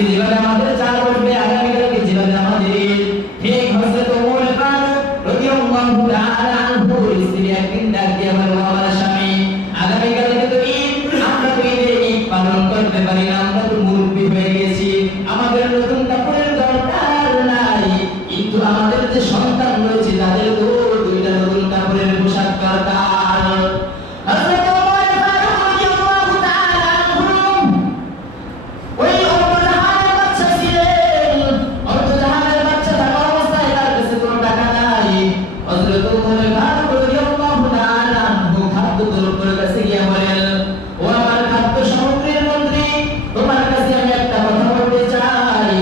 আজকে যেভাবে আমাদের চাল উঠবে আগামীকালকে যেভাবে আমাদের ঠিক হযরত ওমর ফারুক রাদিয়াল্লাহু তাআলা আনহু স্ত্রী একদিন ডাক দিয়ে আমার স্বামী আগামীকালকে তো ঈদ, আমরা তো ঈদ পালন করতে পারি না, আমরা তো মুরব্বি হয়ে গেছি, আমাদের নতুন কাপড়ের দরকার নাই, কিন্তু আমাদের যে সন্তান রয়েছে তাদের তো দুইটা নতুন কাপড়ের পোশাক দরকার। হযরত ওমর ফারুক রাদিয়াল্লাহু তাআলা আনহু ওই অর্ধজাহানের বাচ্চা ছিলেন, অর্ধজাহানের বাচ্চা থাকা অবস্থায় তার কাছে কোনো টাকা নাই। হযরত ওমর ফারুক রাদিয়াল্লাহু তাআলা আনহু খাদ্য দরবারের কাছে গিয়ে বলেন, ও আমার খাদ্য সামগ্রীর মন্ত্রী, তোমার কাছে আমি একটা কথা বলতে চাই।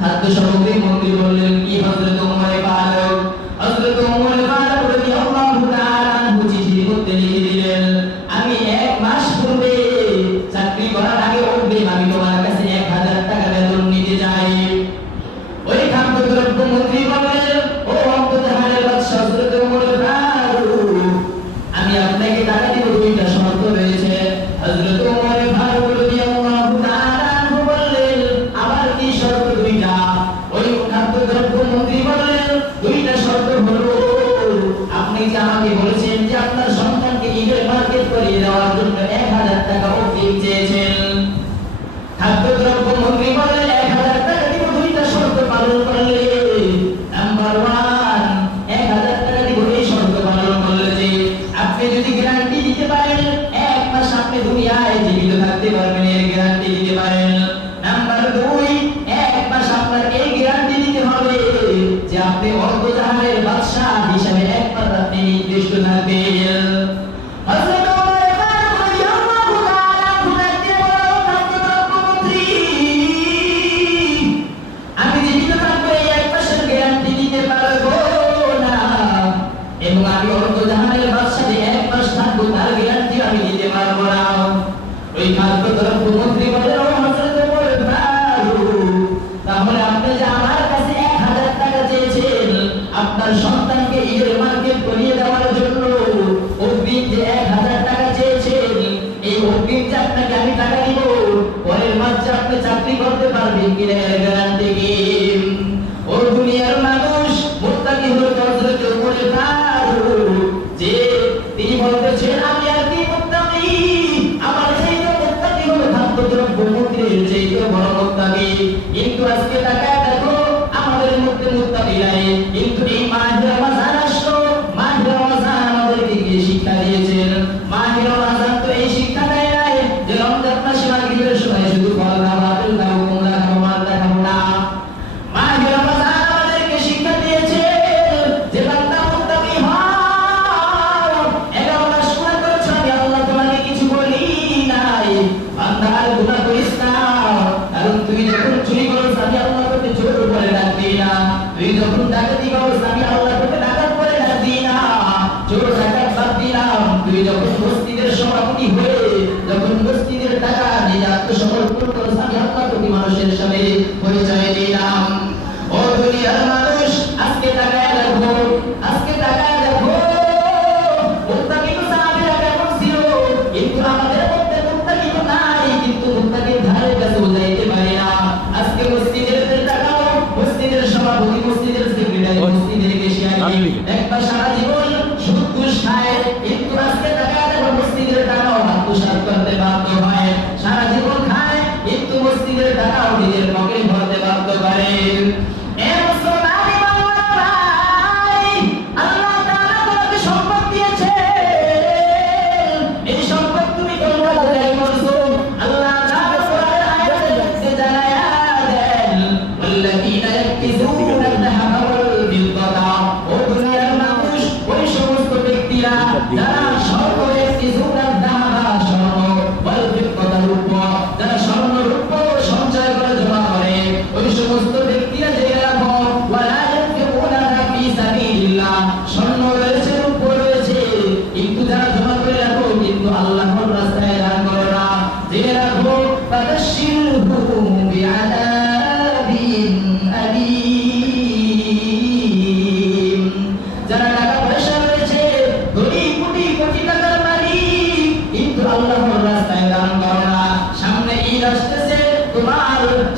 খাদ্য সামগ্রীর মন্ত্রী বললেন, কি হযরত ওমর ফারুক? হযরত ওমর ফারুক রাদিয়াল্লাহু তাআলা আনহু চিঠির মধ্যে লিখে দিলেন, আমি 1 মাস পূর্বে চাকরি করার আগে অগ্রিম আমি তোমার কাছে 1000 টাকা বেতন নিতে চাই। ওই খাদ্যদ্রব্য মন্ত্রী বললেন, ও অন্তর্জাহানের বাদশা হযরত ওমর ফারুক, আমি আপনাকে টাকা দিব, দুইটা শর্ত রয়েছে। হযরত ওমর ফারুক রাদিয়াল্লাহু তাআলা আনহু বললেন, আবার কি শর্ত দুইটা? ওই খাদ্যদ্রব্য মন্ত্রী বললেন, দুইটা শর্ত হলো, আপনি যে আমাকে বলেছেন যে আপনার সন্তানকে ঈদের মার্কেট করিয়ে দেওয়ার জন্য 1000 টাকা অগ্রিম চেয়েছেন। খাদ্যদ্রব্য মন্ত্রী বললেন, 1000 টাকা দিব, দুইটা শর্ত পালন করলে। নাম্বার 1, 1000 টাকা দিব, এই শর্ত পালন করলে যে আপনি যদি গ্যারান্টি দিতে পারেন 1 মাস আপনি দুনিয়ায় জীবিত থাকতে পারবেন, এর গ্যারান্টি দিতে পারেন। নাম্বার 2, 1 মাস আপনার এই গ্যারান্টি দিতে হবে যে আপনি অর্ধজাহানের বাদশা হিসেবে একবার আপনি নির্দিষ্ট থাকবেন। হযরত ওমর ফারুক রাদিয়াল্লাহু তাআলা আনহু ডাকতে বললেন, খাদ্যদ্রব্য মন্ত্রী, আমি জীবিত থাকবো এই 1 মাসের গ্যারান্টি দিতে পারবো না, এবং আমি অর্ধজাহানের বাদশা যে 1 মাস থাকবো তার গ্যারান্টি আমি দিতে পারবো না। ওই খাদ্যদ্রব্য মন্ত্রী বললেন, ও হযরত ওমর ফারুক, তাহলে আপনি যে আমার কাছে 1000 টাকা চেয়েছেন আপনার সন্তানকে ঈদের মার্কেট করিয়ে দেওয়ার জন্য, অগ্রিম যে 1000 টাকা চেয়েছেন, এই অগ্রিম যে আপনাকে আমি টাকা দিব, পরের মাসে আপনি চাকরি করতে পারবেন কিনা এর গ্যারান্টি কি? ও দুনিয়ার মানুষ, মুত্তাকি হলো হযরত ওমর ফারুক, যে তিনি বলতেছেন আমি আর কি মুত্তাকি, আমার চাইতে মুত্তাকি হলো খাদ্যদ্রব্য মন্ত্রীর চাইতে বড় মুত্তাকি। কিন্তু আজকে তাকায় দেখো আমাদের মধ্যে মুত্তাকি নাই, কিন্তু এই মাহে রমজান আসলো, মাহে রমজান আমাদেরকে কি শিক্ষা দিয়েছেন? মাহে রমজান তো এই শিক্ষা দেয় নাই যে রমজান মাসে মাগরিবের সময় শুধু ফল খাওয়া, আপেল খাবো, কমলা খাবো, মালটা খাবো না। মাহে রমজান আমাদেরকে শিক্ষা দিয়েছে যে বান্দা মুত্তাকি হও, 11 মাস গুনাহ করেছো, আমি আল্লাহ তোমাকে কিছু বলি নাই, বান্দা আর গুনাহ করিস না, কারণ তুই যখন চুরি করছ আমি আল্লাহ তোকে চোর বলে ডাকবি না, তুই যখন ডাকাতি করছ আমি আল্লাহ তোকে ডাকাত বলে ডাকবি না, চোর ডাকাত বাদ দিলাম, তুই যখন মসজিদের সভাপতি হয়ে যখন মসজিদের টাকা নিয়ে আত্মসমর্পণ করছ আমি আল্লাহ তোকে মানুষের সামনে পরিচয় দিলাম। ও দুনিয়ার মানুষ, আজকে তাকায় দেখো, আজকে তাকায় দেখো মুত্তাকি তো সাহাবীরা কেমন ছিল, কিন্তু আমাদের মধ্যে মুত্তাকি তো নাই, কিন্তু মুত্তাকির ধারে কাছে যাইতে পারে না। আজকে মসজিদের টাকাও, মসজিদের সভাপতি, মসজিদের সেক্রেটারি, মসজিদের কেশিয়ারি একবার সারা জীবন সুদ ঘুষ খায়, কিন্তু আজকে তাকায় দেখো মসজিদের টাকাও আত্মসাৎ করতে বাধ্য হয়, সারা জীবন খায় কিন্তু মসজিদের টাকাও নিজের পকেটে ভরতে বাধ্য করে। এ মুসলমান বাংলা ভাই, আল্লাহ তাআলা তোমাকে সম্পদ দিয়েছে, এই সম্পদ তুমি কোনটা ধরে করছো? আল্লাহ তাআলা কোরআনের আয়াতে বলতে জানায়া দেন, ওয়াল্লাযীনা ইয়াকতিজুনা আল-যাহাবা ওয়াল-ফিদ্দাতা, ও দুনিয়ার মানুষ, ওই সমস্ত ব্যক্তিরা যারা স্বর্ণ ইয়াকতিজুনা আল-যাহাবা, স্বর্ণ, ওয়াল-ফিদ্দাতা, রূপ, যারা স্বর্ণ রূপ সঞ্চয় করে জমা করে, ওই সমস্ত ব্যক্তিরা যে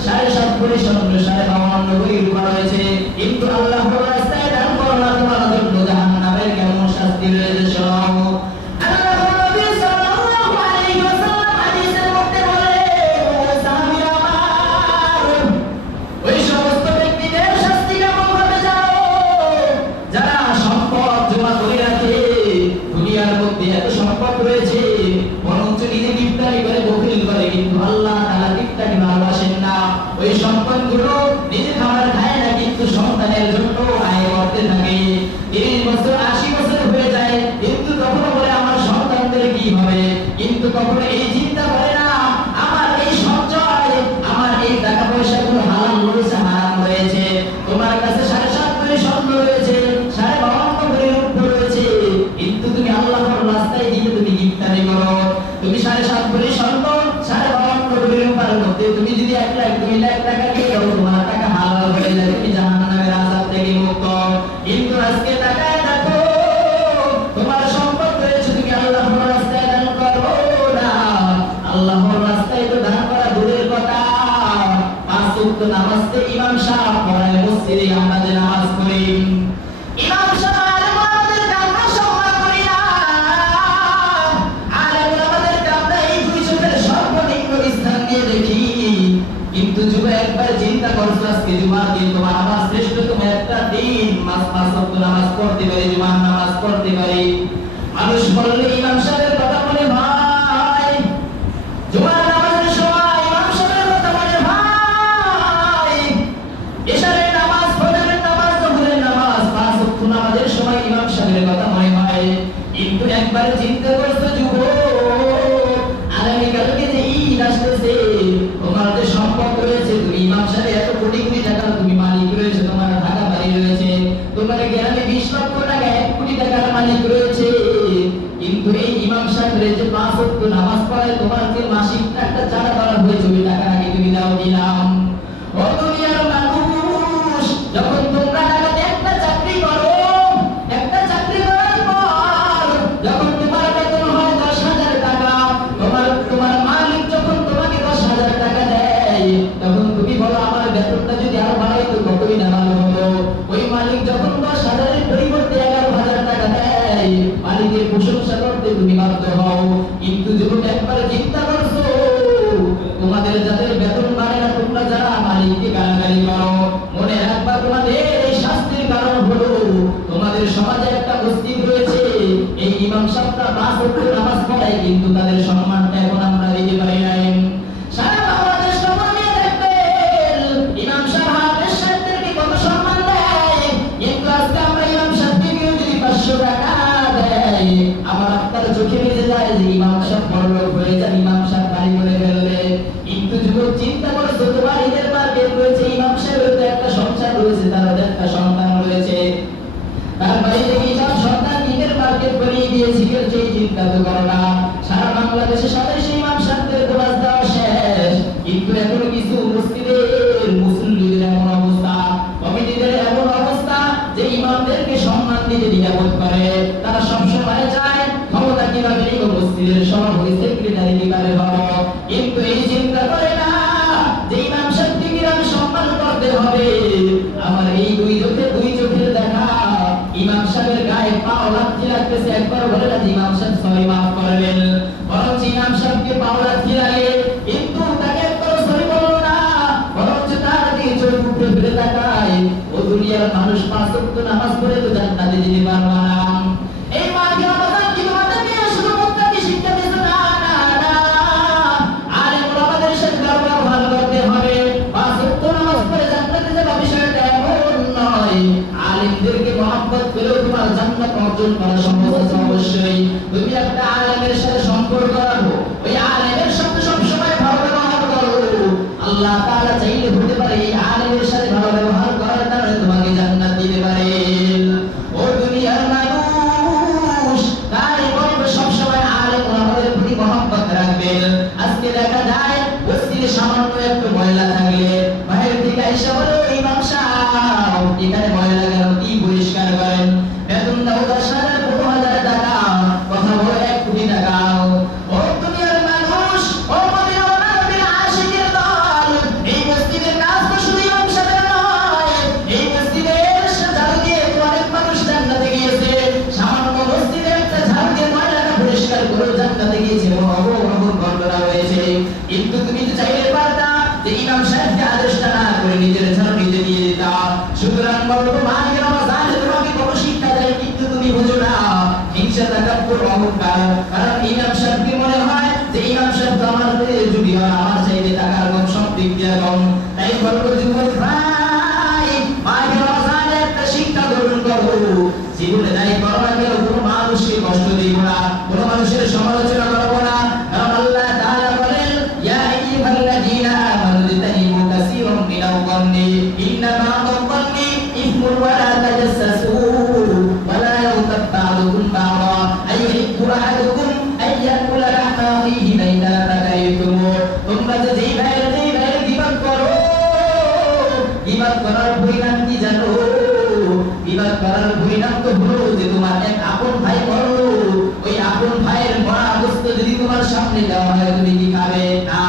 7.5 কোটি স্বর্ণ 52 কোটি রূপা রয়েছে, কিন্তু আল্লাহর রাস্তায় দান করো না, তোমার জন্য জাহান্নামের কেমন শাস্তি রয়েছে শোনো। আল্লাহর নবী সাল্লাল্লাহু আলাইহি ওয়াসাল্লাম হাদিসের মধ্যে বলেন, সাহাবীরা আমার, ওই সমস্ত ব্যক্তিদের শাস্তি কেমন হবে জানো? যারা সম্পদ জমা করে রাখে, দুনিয়ার মধ্যে এত সম্পদ রয়েছে, বরঞ্চ নিজে গিফটারি করে বখিল করে, কিন্তু আল্লাহ তাআলা গিফটারি ভালোবাসেন না। ওই সম্পদগুলো নিজে খাবার খায় না, কিন্তু সন্তানের জন্য আয় করতে থাকে। 30 বছর 80 বছর হয়ে যায়, কিন্তু কখনো বলে আমার সন্তানদের কি হবে, কিন্তু কখনো এই চিন্তা করে না আমার এই সঞ্চয়, আমার এই টাকা পয়সাগুলো হালাল রয়েছে হারাম রয়েছে। তোমার কাছে 7.5 কোটি স্বর্ণ রয়েছে, 52 কোটি রূপা রয়েছে, কিন্তু তুমি আল্লাহর রাস্তায় দিয়ে তুমি গিফটারি করো। তুমি 7.5 কোটি স্বর্ণ 52 কোটি রূপার মধ্যে তুমি যদি 1 লাখ 2 লাখ টাকা দিয়ে দাও, তোমার টাকা হালাল হয়ে যায়, তুমি জাহান্নামের আযাব থেকে মুক্ত। কিন্তু আজকে তাকায় দেখো, তোমার সম্পদ রয়েছে, তুমি আল্লাহর রাস্তায় দান করো না। আল্লাহর রাস্তায় তো দান করা দূরের কথা, 5 ওয়াক্ত নামাজে ইমাম সাহেব পড়ায় মসজিদে আমরা যে নামাজ পড়ি, ইমাম সাহেব আমাদেরকে আমরা সম্মান করি না, আলেম আমাদেরকে আমরা এই দুই চোখের সর্বনিম্ন স্থান দিয়ে দেখি। কিন্তু যুব একবার চিন্তা করছো, আজকে জুমার দিন তোমার নামাজ শ্রেষ্ঠতম একটা দিন, 5 ওয়াক্ত নামাজ পড়তে পারি, জুমার নামাজ পড়তে পারি। মানুষ বললে ইমাম সাহেবের কথা মনে ভাই, জুমার নামাজের সময় ইমাম সাহেবের কথা মনে ভাই, এশারের নামাজ, ফজরের নামাজ, যোহরের নামাজ, 5 ওয়াক্ত নামাজের সময় ইমাম সাহেবের কথা মনে হয়। কিন্তু একবার চিন্তা করছো যুবক, আগামীকালকে যে ঈদ আসতেছে, তোমার যে সম্পদ রয়েছে, তুমি ইমাম সাহেব এত কোটি কোটি টাকার তুমি মালিক রয়েছে, তোমার ঢাকা বাড়ি রয়েছে, তোমার গ্রামে 20 লক্ষ টাকা 1 কোটি টাকার মালিক রয়েছে, কিন্তু এই ইমাম সাহেবের যে 5 ওয়াক্ত নামাজ পড়ায় তোমার যে মাসিক একটা চাঁদা করা হয়েছে, ওই টাকা আগে তুমি দাও দিলাম। ও দুনিয়ার মানুষ, যখন তোমরা ঢাকাতে একটা চাকরি করো, একটা চাকরি করার পর যখন তোমার বেতন হয় 10,000 টাকা, তোমার মালিক যখন তোমাকে 10,000 টাকা দেয়, তখন তুমি বলো আমার বেতনটা যদি আরো বাড়াই তো কতই না ভালো হতো। ওই মালিক যখন 10,000 এর পরিবর্তে 11,000 টাকা দেয়, মালিকের প্রশংসা করতে তুমি বাধ্য হও। কিন্তু যখন একবার চিন্তা করছো, তোমাদের যাদের বেতন বাড়ে না, তোমরা যারা মালিককে গালাগালি করো, মনে রাখবা তোমাদের এই শাস্তির কারণ হলো তোমাদের সমাজে একটা মসজিদ রয়েছে, এই ইমাম সাহেবরা 5 ওয়াক্ত নামাজ পড়ায়, কিন্তু তাদের সম্মানটা এখন আমরা দিতে পারি নাই। সারা বাংলাদেশ খবর নিয়ে দেখবেন, ইমাম সাহেব হাফেজ সাহেবদেরকে কত সম্মান দেয়, কিন্তু আজকে আমরা ইমাম সাহেবকে যদি 500 টাকা দেয়, আমার আপনার চোখে ভেসে যায় যে ইমাম সাহেব বড়লোক হয়ে যান, ইমাম সাহেব বাড়ি করে ফেলবে। কিন্তু যুবক চিন্তা করছো, তোমার ঈদের মার্কেট রয়েছে, ইমাম সাহেবের তো একটা সংসার রয়েছে, তার একটা সন্তান রয়েছে, তার বাড়িতে কি সব সন্তান ঈদের মার্কেট বানিয়ে দিয়েছি, সেই চিন্তা তো করো না। সারা বাংলাদেশে 27 ইমাম সাহেবদের বোনাস দেওয়া শেষ, কিন্তু এখন কিছু মসজিদের মুসল্লিদের এমন অবস্থা, কমিটিদের এমন অবস্থা যে ইমামদেরকে সম্মান দিতে দ্বিধাবোধ করে, তারা সবসময় চায় ক্ষমতা কিভাবে নিব, মসজিদের সভাপতি সেক্রেটারি কিভাবে হবো, কিন্তু এই চিন্তা করে না যে ইমাম সাহেবকে কিভাবে সম্মান করতে হবে। আমার এই দুই চোখের দেখা, ইমাম সাহেবের গায়ে পাও লাথি লাগতেছে, একবার বলে না যে ইমাম সাহেব সরি মাফ করবেন, বরং ইমাম সাহেবকে পাও লাথি লাগে, কিন্তু তাকে একবার সরি বলো না, বরং তার দিকে চোখ উপরে ফেলে তাকায়। ও দুনিয়ার মানুষ 5 ওয়াক্ত নামাজ পড়ে তো জান্নাতে যেতে পারবে না। এই মার্গে আমাদের কি তোমাদেরকে শুধু মুক্তি শিক্ষা দিতে না, না না, আলেম ওলামাদের সাথে ব্যবহার করতে হবে। 5 ওয়াক্ত নামাজ পড়ে জান্নাতে যাওয়া বিষয়টা এমন নয়, আলেমদেরকে মহব্বত করে তোমার জান্নাত অর্জন করা সম্ভব আছে। অবশ্যই তুমি একটা আলেমের সাথে সম্পর্ক রাখো, ওই আলেমের সাথে সবসময় ভালো ব্যবহার করো, আল্লাহ তাআলা চাইলে হতে পারে এই আলেমের সাথে ভালো ব্যবহার করার কারণে তোমাকে জান্নাত দিতে পারে। ও দুনিয়ার মানুষ, তাই বলবো সবসময় আলেম ওলামাদের প্রতি মহব্বত রাখবেন। আজকে দেখা যায় মসজিদে সামান্য একটু ময়লা থাকলে বাইরে থেকে এসে বলে ইমাম সাহেব এখানে ময়লা কেন, কি পরিষ্কার করেন, বেতন দাও 10,000 15,000 টাকা, কথা বলে 1 কোটি টাকা। ও দুনিয়ার মানুষ, ও মদিনার নবীর আশিকের দল, এই যে ইমাম সাহেবকে আদেশটা না করে নিজের ছাড়া নিজে দিয়ে দিতা। সুতরাং বলো মাহে রমজান তোমাকে কত শিক্ষা দেয়, কিন্তু তুমি বুঝো না হিংসা তাকাব্বুর অহংকার। কারণ ইমাম সাহেবকে মনে হয় যে ইমাম সাহেব তো আমার যদি আমার চাইতে টাকার কম, সব দিক দিয়ে কম। তাই বলবো যুবক ভাই, মাহে রমজান একটা শিক্ষা গ্রহণ করো। জীবনে যাই করো না কেন কোনো মানুষকে কষ্ট দিব না, কোনো মানুষের সমালোচনা করবো না। কারণ আল্লাহ তাআলা বলেন ইয়া আইয়ুহাল্লাযীনা আমানু ইজতানিবু কাসীরাম মিনাল যান্নি ইন্না বা'দাল যান্নি ইসমুন ওয়া লা তাজাসসু ওয়া লা ইয়াগতাব বা'দুকুম বা'দা আইয়ুহিব্বু আহাদুকুম আইয়াকুলা লাহমা আখিহি মাইতা ফাকারিহতুমু। তোমরা যে যেই ভাইয়ের গীবত করো, গীবত করার পরিণাম কি জানো? গীবত করার পরিণাম তো হলো যে তোমার এক আপন ভাই মরলো, ওই আপন ভাইয়ের মরা অবস্থা যদি তোমার সামনে দেওয়া হয় তুমি কি খাবে? না,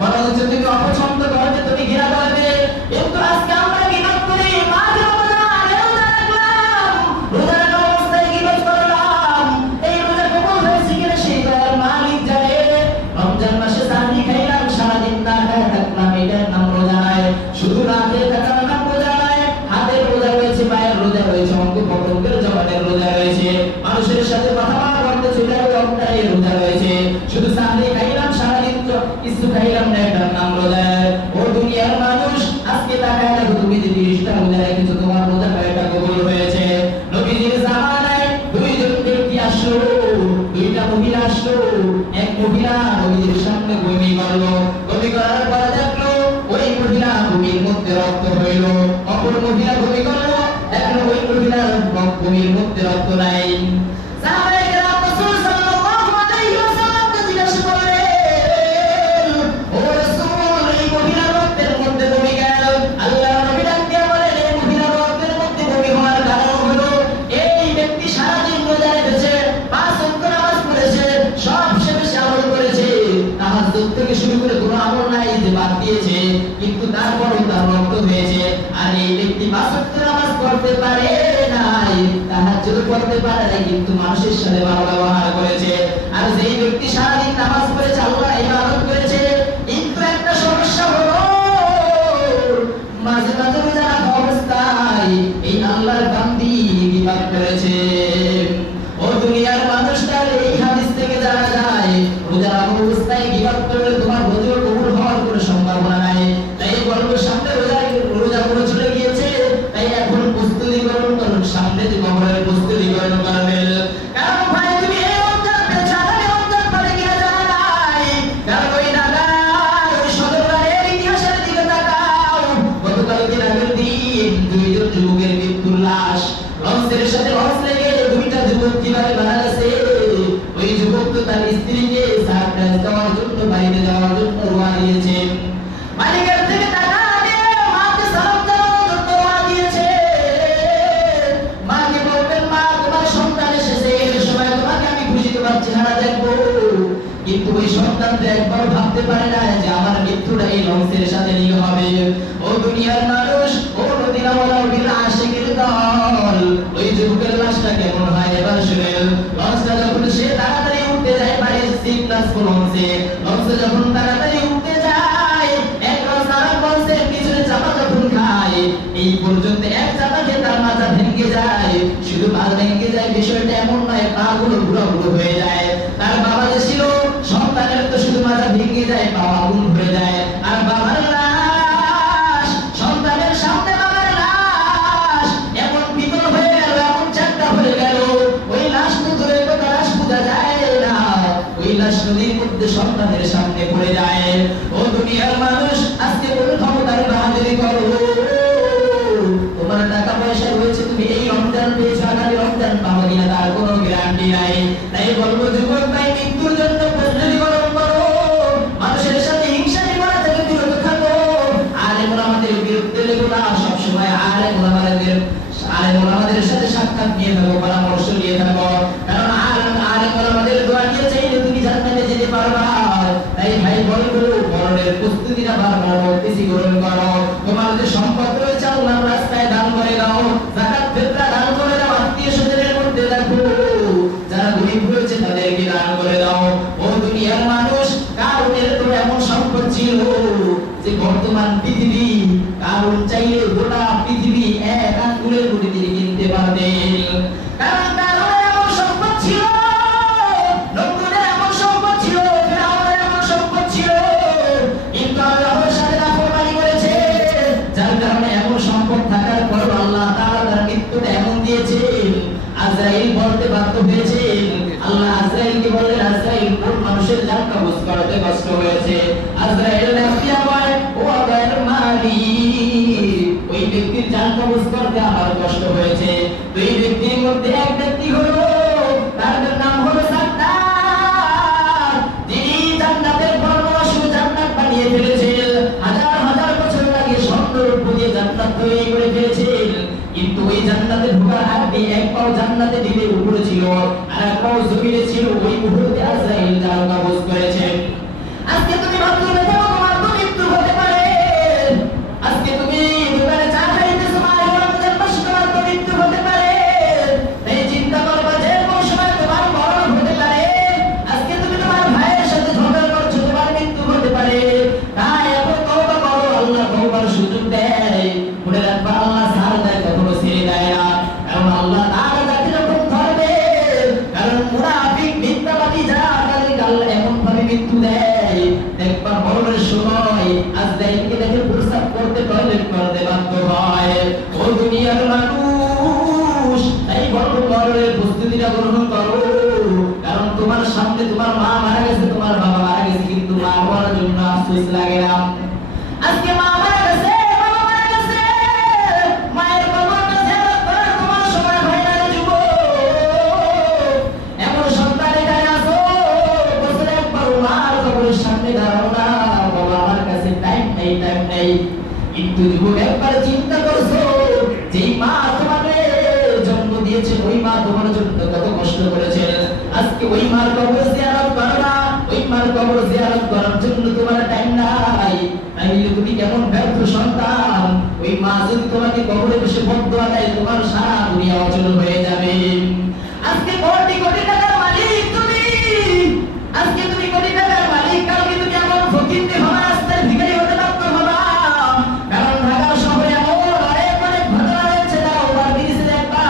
বরঞ্চ তুমি অপছন্দ করবে, তুমি ঘৃণা করবে। কিন্তু আজকে আমরা গীবত করি, মাঝে রমজানে রোজা রাখলাম, রোজা রাখা অবস্থায় গীবত করলাম। এই রোজা কবুল হয়েছে কিনা সেই দয়ার মালিক জানে। রমজান মাসে সাহারি খাইলাম, সারাদিন না খায় থাকলাম, এটার নাম রোজা নয়। শুধু রাতে থাকার নাম রোজা নয়। হাতের রোজা রয়েছে, পায়ের রোজা রয়েছে, অঙ্গ প্রত্যঙ্গের জবানের রোজা রয়েছে, মানুষের সাথে কথা বলা করতে চলে অঙ্গটাই রোজা রয়েছে। শুধু সাহারি খাইলাম, সারাদিন তো কিছু খাইলাম না, এটার নাম রোজা। ও দুনিয়ার মানুষ, আজকে তাকায় দেখো তুমি যে 30টা রোজা রেখেছো, তোমার রোজা কয়টা কবুল হয়েছে? নবীজির জামানায় দুইজন ব্যক্তি আসলো, দুইটা মহিলা আসলো। এক মহিলা নবীজির সামনে বমি করলো, বমি করার পরে দেখলো ওই মহিলা ভূমির মধ্যে রক্ত হইল। অপর মহিলা বমি করলো, এখন ওই মহিলার ভূমির মধ্যে রক্ত নাই। সাহাবায়ে কেরাম রাসূল সাল্লাল্লাহু আলাইহি ওয়াসাল্লামকে জিজ্ঞাসা করলেন, ও রাসূল, এই মহিলার রক্তের মধ্যে বমি কেন? আল্লাহর নবী ডাক দিয়ে বলেন, এই মহিলার রক্তের মধ্যে বমি হওয়ার কারণ হলো এই ব্যক্তি সারাদিন রোজা রেখেছে, 5 ওয়াক্ত নামাজ পড়েছে, সব শেষে আমল করেছে, তাহাজ্জুদ থেকে শুরু করে কোনো আমল নাই যে বাদ দিয়েছে, কিন্তু তারপরও তার রক্ত হয়েছে। আর এই ব্যক্তি 5 ওয়াক্ত নামাজ পড়তে পারে নাই, তাহাজ্জুদ পড়তে পারে নাই, কিন্তু মানুষের সাথে ভালো ব্যবহার করেছে। আর যেই ব্যক্তি সারাদিন নামাজ পড়েছে, আল্লাহর ইবাদত করেছে, কিন্তু একটা সমস্যা হলো মাঝে মাঝে রোজা রাখা অবস্থায় এই আল্লাহর বান্দি গীবত করেছে। ও দুনিয়ার মানুষরা, এই হাদিস থেকে জানা যায় রোজা রাখা অবস্থায় গীবত করলে তোমার রোজা কবুল হওয়ার কোনো সম্ভাবনা নাই। তাই বলবো সামনে রোজা করে চলে গিয়েছে, তাই এখন প্রস্তুতি গ্রহণ করুন, সামনে যে কবরের প্রস্তুতি গ্রহণ করবেন। কারণ ভাই তুমি এই রমজান পেয়েছো, আগামী রমজান পাবে কিনা জানা নাই। কারণ ওই নাগার ওই সদরবারের ইতিহাসের দিকে তাকাও। গতকালকে রাতের দিন দুইজন যুবকের মৃত্যুর লাশ, লঞ্চের সাথে লঞ্চ লেগে দুইটা যুবক কিভাবে মারা গেছে। ওই যুবক তো তার স্ত্রীকে সারপ্রাইজ দেওয়ার জন্য বাইরে যাওয়ার জন্য রওনা দিয়েছে, মালিকের থেকে টাকা নিয়ে মাকে সালাম দেওয়ার জন্য রওনা দিয়েছে। মাকে বলবেন, মা তোমার সন্তান এসেছে, এই সময় তোমাকে আমি খুশি তোমার চেহারা দেখবো। কিন্তু ওই সন্তান তো একবার ভাবতে পারে না যে আমার মৃত্যুটা এই লঞ্চের সাথে নিয়ে হবে। ও দুনিয়ার মানুষ, ও মদিনাওয়ালা নবীর আশিকের দল, ওই যুবকের লাশটা কেমন হয় এবার শুনেন। লঞ্চটা যখন সে তাড়াতাড়ি উঠতে যায়, বাড়ির সিগনাস লঞ্চে, লঞ্চে যখন তাড়াতাড়ি উঠতে যায়, এক লঞ্চ আর লঞ্চের পিছনে চাপা যখন খায়, এই পর্যন্ত এক চাপা খেয়ে তার মাথা ভেঙে যায়। শুধু পা ভেঙে যায় বিষয়টা এমন নয়, পা গুলো গুঁড়ো গুঁড়ো হয়ে যায়। তার বাবা যে ছিল, সন্তানের তো শুধু মাথা ভেঙে যায়, পা আগুন হয়ে যায়। আর বাবার লাশ, সন্তানের সামনে বাবার লাশ এমন বিকল হয়ে গেল, এমন চাকটা হয়ে গেল, ওই লাশ তো ধরে কোথা লাশ বোঝা যায় না, ওই লাশ নদীর মধ্যে সন্তানের সামনে পড়ে যায়। ও দুনিয়ার মানুষ, আজকে কোন ক্ষমতার বাহাদুরি করো? তোমার টাকা পয়সা রয়েছে, তুমি এই রমজান পেয়েছো, আগামী রমজান পাবো কিনা তার কোনো গ্যারান্টি নাই। তাই বলবো যুবক ভাই, মৃত্যুর জন্য প্রস্তুতি গ্রহণ করো, মানুষের সাথে হিংসা করা থেকে বিরত থাকো, আলেম ওলামাদের বিরুদ্ধে লেগো না, সবসময় আলেম ওলামাদের সাথে সাক্ষাৎ নিয়ে থাকো, পরামর্শ নিয়ে থাকো। কারণ আলেম ওলামাদের দোয়া নিয়ে চাইলে তুমি জান্নাতে যেতে পারবা। তাই ভাই বলবো, বড় বর্তমান পৃথিবী কারণ চাইলে গোটা পৃথিবী এক আঙ্গুলের মুঠি দিয়ে কিনতে পারবেন। কারণ কারণের এমন সম্পদ ছিল, নমরুদের এমন সম্পদ ছিল, ফিরআউনের এমন সম্পদ ছিল, কিন্তু আল্লাহর সাথে নাফরমানি করেছে, যার কারণে এমন সম্পদ থাকার পর আল্লাহ তাআলা তার মৃত্যুটা এমন দিয়েছেন, আজরাইল বলতে বাধ্য হয়েছেন। আল্লাহ আজরাইলকে বললেন, আজরাইল কোন মানুষের জান কবজ করতে কষ্ট হয়েছে? আজরাইল নাফিয়া বলে, ও আবার মালিক, ওই ব্যক্তির জান কবজ করতে আমার কষ্ট হয়েছে। তো এই ব্যক্তির মধ্যে এক ব্যক্তি হলো, তার নাম হলো সাদ্দাত, যিনি জান্নাতের বর্ণনা জান্নাত বানিয়ে ফেলেছেন, হাজার হাজার বছর আগে সুন্দর দিয়ে জান্নাত তৈরি করে ফেলেছেন। কিন্তু ওই জান্নাতে ঢোকার আগে এক পাও জান্নাতে দিলে উপরে ছিল, আর এক পাও জমিনে ছিল। ওই মুহূর্তে আজরাইল জান কবজ করেছে। আজকে তুমি ভাবছো দেখো তোমার তো মৃত্যু হতে পারে, আজকে তুমি দোকানে চা খাইতেছো, মায়ের রমজান মাস তোমার তো মৃত্যু হতে পারে, এই চিন্তা করবা যে কোন সময় তোমার মরণ হতে পারে। আজকে তুমি তোমার ভাইয়ের সাথে ঝগড়া করছো, তোমার মৃত্যু হতে পারে। তাই এখন তওবা করো, আল্লাহ তওবার সুযোগ দেয়। মনে রাখবা আল্লাহ ছাড় দেয়, কখনো ছেড়ে দেয় না। কারণ আল্লাহ তাআলা যাকে যখন ধরবে, কারণ মুনাফিক মিথ্যাবাদী যারা, তাদেরকে আল্লাহ এমন ভাবে মৃত্যু দেয়, দেখবা মরণের সময় আজরাইলকে দেখে প্রস্তাব করতে টয়লেট করতে বাধ্য হয়। ও দুনিয়ার মানুষ, তাই বড় মরণের প্রস্তুতিটা গ্রহণ করো। কারণ তোমার সামনে তোমার মা মারা গেছে, তোমার বাবা মারা গেছে, কিন্তু মা মরার জন্য আফসোস লাগে না। আজকে মা মারা গেছে, বাবা মারা গেছে, মায়ের কবরটা জিয়ারত করার তোমার সময় হয় না রে যুবক। এমন সন্তান এখানে আছো, বছরে একবার মার কবরের সামনে দাঁড়াও না, বাবা আমার কাছে টাইম নেই। কিন্তু যুবক একবার চিন্তা করছো, যেই মা তোমাকে জন্ম দিয়েছে, ওই মা তোমার জন্য কত কষ্ট করেছে। আজকে ওই মার কবর জিয়ারত করো না, ওই মার কবর জিয়ারত করার জন্য তোমার টাইম নাই। তাইলে তুমি কেমন ব্যর্থ সন্তান। ওই মা যদি তোমাকে কবরে বসে বদদোয়া দেয়, তোমার সারা দুনিয়া অচল হয়ে যাবে। আজকে কোটি কোটি টাকার মালিক তুমি, আজকে তুমি কোটি টাকার মালিক, কালকে তুমি এমন ফকির হবা, রাস্তার ভিখারি হতে বাধ্য হবা। কারণ ঢাকা শহরে এমন অনেক ঘটনা রয়েছে, তারা ওভার ব্রিজে দেখবা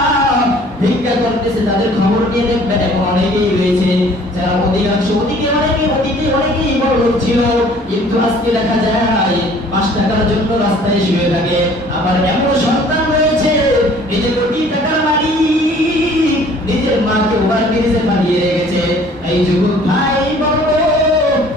ভিক্ষা করতেছে, তাদের খবর নিয়ে দেখবেন এমন অনেকেই রয়েছে যারা অধিকাংশ অনেকেই বড় লোক ছিল, কিন্তু আজকে দেখা যায় 5 টাকার জন্য রাস্তায় শুয়ে থাকে। আবার এমন সন্তান রয়েছে নিজে কোটি টাকার মালিক, নিজের মাকে ওভার ব্রিজে বানিয়ে রেখেছে। এই যুবক ভাই বলো,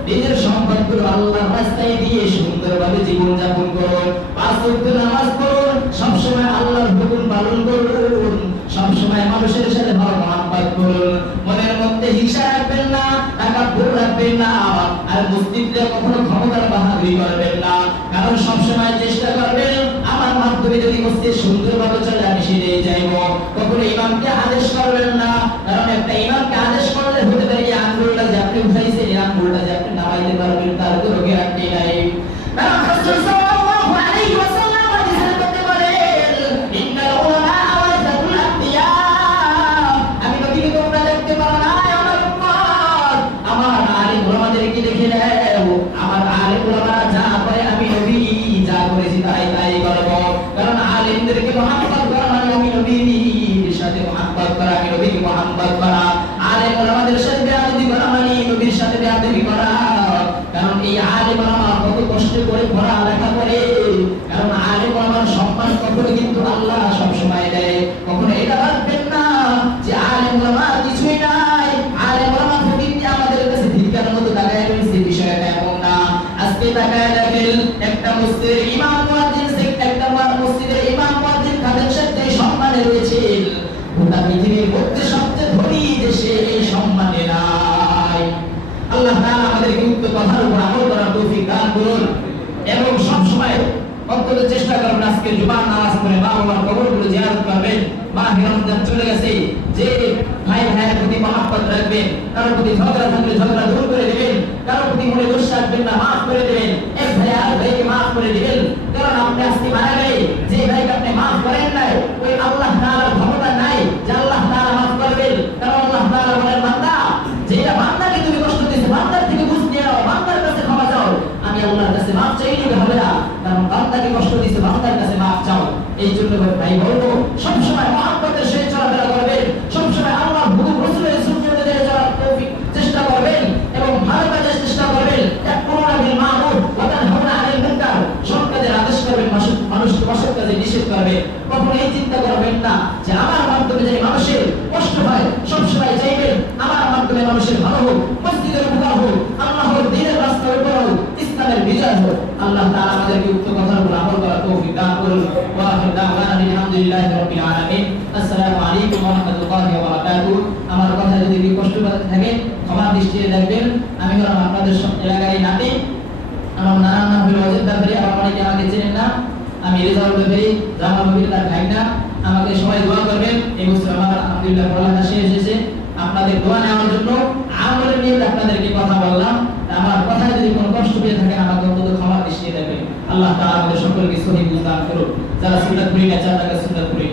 নিজের সম্পদগুলো আল্লাহর রাস্তায় দিয়ে সুন্দরভাবে জীবন যাপন করুন, 5 ওয়াক্ত নামাজ পড়ুন, সবসময় আল্লাহর হুকুম পালন করুন, সবসময় মানুষের সাথে ভালো মহব্বত করুন, মনের মধ্যে হিংসা রাখবেন না, তাকাব্বুর রাখবেন না, আর মুসলিমদের কখনো ক্ষমতার বাহাদুরি করবেন না। কারণ সবসময় চেষ্টা করবেন আমার মাধ্যমে যদি মসজিদ সুন্দরভাবে চলে আমি সেটাই চাইব। কখনো ইমামকে আদেশ করবেন না, কারণ একটা ইমামকে আদেশ করলে হতে পারে এই আঙ্গুলটা যে আপনি উঠাইছেন, এই আঙ্গুলটা যে আপনি নামাইতে পারবেন তার কোনো গ্যারান্টি নাই। কারণ রাসূল সাল্লাল্লাহু আলাইহি ওয়াসাল্লাম হাদিসের মধ্যে বলেন, ইন্নাল উলামা ওয়ারাসাতুল আমবিয়া, আমি নবীকে তোমরা দেখতে পারো না আমার উম্মত, আমার আলিম ওলামাদেরকে দেখে নাও, আমার আলিম ওলামারা যা করে আমি নবী যা করেছি তাই করব। কারণ আলিমদেরকে মহব্বত করা মানে আমি নবীর সাথে মহব্বত করা, আমি নবীকে মহব্বত করা। আলিম ওলামাদের সাথে বেয়াদবি করা মানে নবীর সাথে বেয়াদবি করা। কারণ এই আলিম ওলামা কত কষ্ট করে পড়ালেখা করে, কারণ আলিম ওলামার সম্মান কখনো কিন্তু আল্লাহ সবসময় দেয়। কখনো এটা ভাববেন না যে আলিম ওলামা কিছুই নাই, আলিম ওলামা ফকিরকে আমাদের কাছে ভিক্ষার মতো তাকায় রয়েছে, বিষয়টা এমন না। আজকে তাকায় দেখেন একটা মসজিদের ইমাম মুয়াজ্জিন, একটা মসজিদের ইমাম মুয়াজ্জিন তাদের সাথে সম্মানে রয়েছে, গোটা পৃথিবীর মধ্যে সবচেয়ে ধনী দেশে এই সম্মানে নাই। আল্লাহ তাআলা আমাদেরকে উক্ত কথার উপর আমল করার তৌফিক দান করুন, এবং সব সময় অন্তত চেষ্টা করুন আজকে জুমার নামাজ পড়ে মা বাবার কবরগুলো জিয়ারত করবেন। মাহে রমজান চলে গেছে, যে ভাই ভাইয়ের প্রতি মহব্বত রাখবেন, কারোর প্রতি ঝগড়া থাকলে ঝগড়া দূর করে দিবেন, কারোর প্রতি মনে দোষ রাখবেন না, মাফ করে দিবেন। এক ভাই আর ভাইকে মাফ করে দিবেন, কারণ আপনি আজকে মারা গেলে যে ভাইকে আপনি মাফ করেন নাই, ওই আল্লাহ তাআলার ক্ষমতা নাই যে আল্লাহ তাআলা মাফ করবেন। কারণ আল্লাহ তাআলা বলেন, বান্দা যেটা বান্দাকে তুমি কষ্ট দিয়েছো, বান্দার থেকে বুঝ নিয়ে নাও, বান্দার কাছে ক্ষমা চাও, আমি আল্লাহর কাছে মাফ চাইলে হবে না। কারণ বান্দাকে কষ্ট দিয়েছে, বান্দার কাছে মাফ চাও। এই জন্য ভাই বলবো সবসময় মহব্বতের সহিত চলাফেরা করবেন, সবসময় আল্লাহ হুকুম রাসূলের সুন্নাত অনুযায়ী চলার তৌফিক চেষ্টা করবেন এবং ভালো কাজের চেষ্টা করবেন। তা'মুরুনা বিল মা'রুফ ওয়া তানহাউনা আনিল মুনকার, সৎ কাজের আদেশ করবেন, মানুষকে অসৎ কাজে নিষেধ করবেন। কখনো এই চিন্তা করবেন না যে আমার মাধ্যমে যে মানুষের কষ্ট হয়, সবসময় চাইবেন আমার মাধ্যমে মানুষের ভালো হোক, মসজিদের উপকার হোক, আল্লাহর দ্বীনের রাস্তার উপর হোক, ইসলামের বিজয় হোক। আল্লাহ তাআলা আমাদেরকে উক্ত কথার উপর আমল করার তৌফিক দান করুন। ওয়া আখিরু দাওয়ানা আলহামদুলিল্লাহি রাব্বিল আলামিন। আসসালামু আলাইকুম ওয়া রাহমাতুল্লাহি ওয়া বারাকাতুহু। আমার কথা যদি কেউ কষ্ট করে থাকে ক্ষমা দৃষ্টিতে দেখবেন। আমি হলাম আপনাদের এলাকারই নাতি। আমার নানার নাম হলো অজিত ব্যাপারী, আমার অনেকে আমাকে চেনেন না। আমি রেজাউল ব্যাপারী, জামাল ব্যাপারী তার ভাই না। আমাকে সবাই দোয়া করবেন। এই বছর আমার আলহামদুলিল্লাহ পড়ালেখা শেষ হয়েছে। আপনাদের দোয়া নেওয়ার জন্য আমলের নিয়ে আপনাদেরকে কথা বললাম। আমার কথায় যদি কোনো কষ্ট পেয়ে থাকেন আমাকে অন্তত ক্ষমা দৃষ্টিতে দেখবেন। আল্লাহ তাআলা আমাদের সকলকে সহিহ বুঝ দান করুন। যারা সুন্নাত পড়ি না, যারা সুন্নাত পড়ি